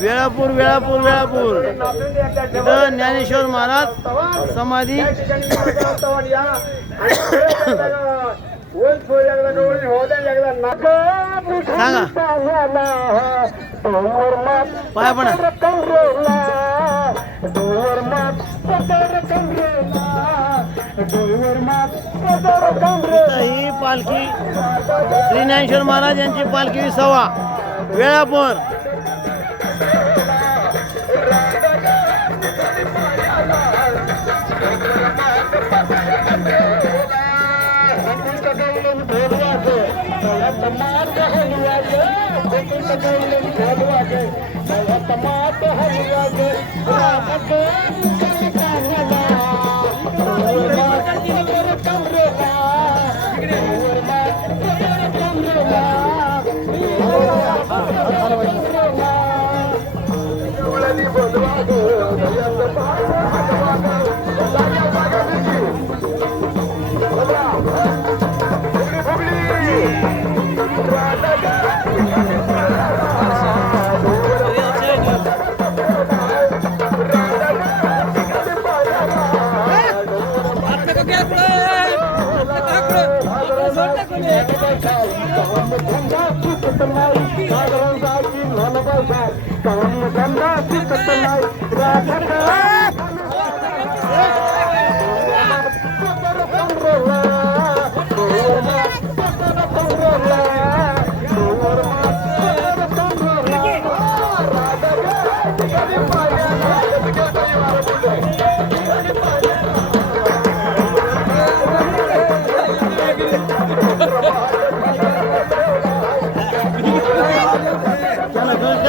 वेळापूर वेळापूर वेळापूर. इथं ज्ञानेश्वर महाराज समाधी. सांगा. पाया पण ही पालखी श्री ज्ञानेश्वर महाराज यांची पालखी सवा वेळापूर. टा हले सिंध में टमाट हले चला Oh, my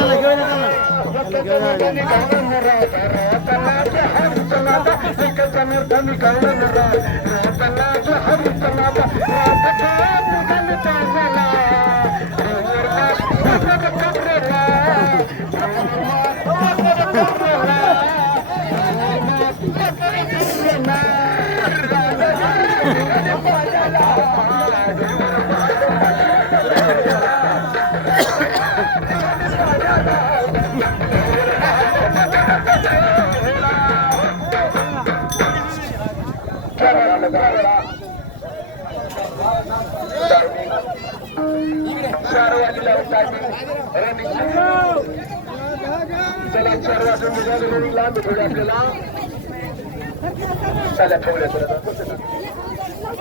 God.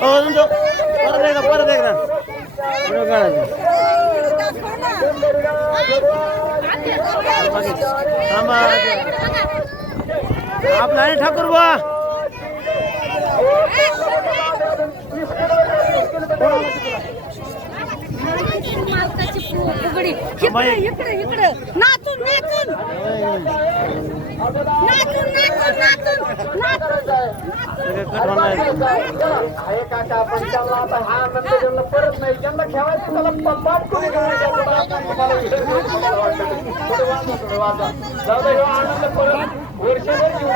हो तुमचं परत एकदा परत एकदा. पुढं काढायचं. थांबा. आपला आणि ठाकूर बा फुगडी इकडे इकडे इकडे नाचून नाचून नाचून नाचून नाचून नाचून सगळे